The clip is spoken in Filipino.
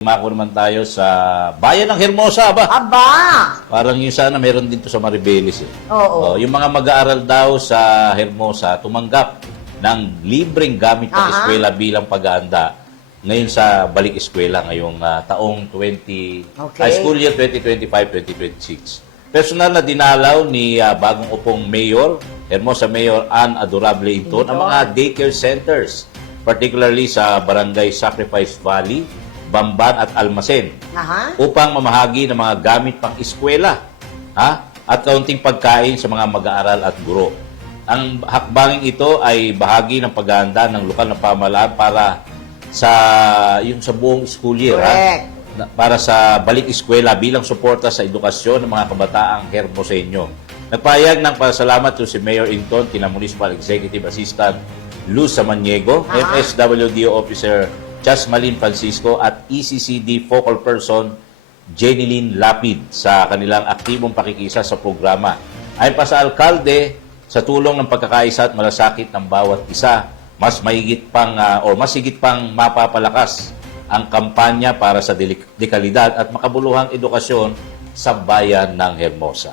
Mako naman tayo sa bayan ng Hermosa ba? Aba! Parang yung sana meron din to sa Maribeles eh. Oo. Yung mga mag-aaral daw sa Hermosa tumanggap ng libreng gamit ng eskwela bilang pag-aanda ngayon sa balik eskwela ngayong taong high school year 2025-2026. Personal na dinalaw ni bagong upong mayor, Hermosa Mayor Ann Adorable Inton, ang mga daycare centers, particularly sa Barangay Sacrifice Valley, Bamban at Almacen upang mamahagi ng mga gamit pang eskwela at kaunting pagkain sa mga mag-aaral at guro. Ang hakbanging ito ay bahagi ng paghahanda ng lokal na pamahalaan para sa buong school year para sa balik eskwela bilang suporta sa edukasyon ng mga kabataang Hermoseño. Nagpahayag ng pasalamat to si Mayor Inton, kina Municipal Executive Assistant Luz Samaniego, MSWDO Officer Chasmalin Francisco at ECCD Focal Person Jenilyn Lapid sa kanilang aktibong pakikisa sa programa. Ayon pa sa alkalde, sa tulong ng pagkakaisa at malasakit ng bawat isa, mas higit pang mapapalakas ang kampanya para sa dekalidad at makabuluhang edukasyon sa bayan ng Hermosa.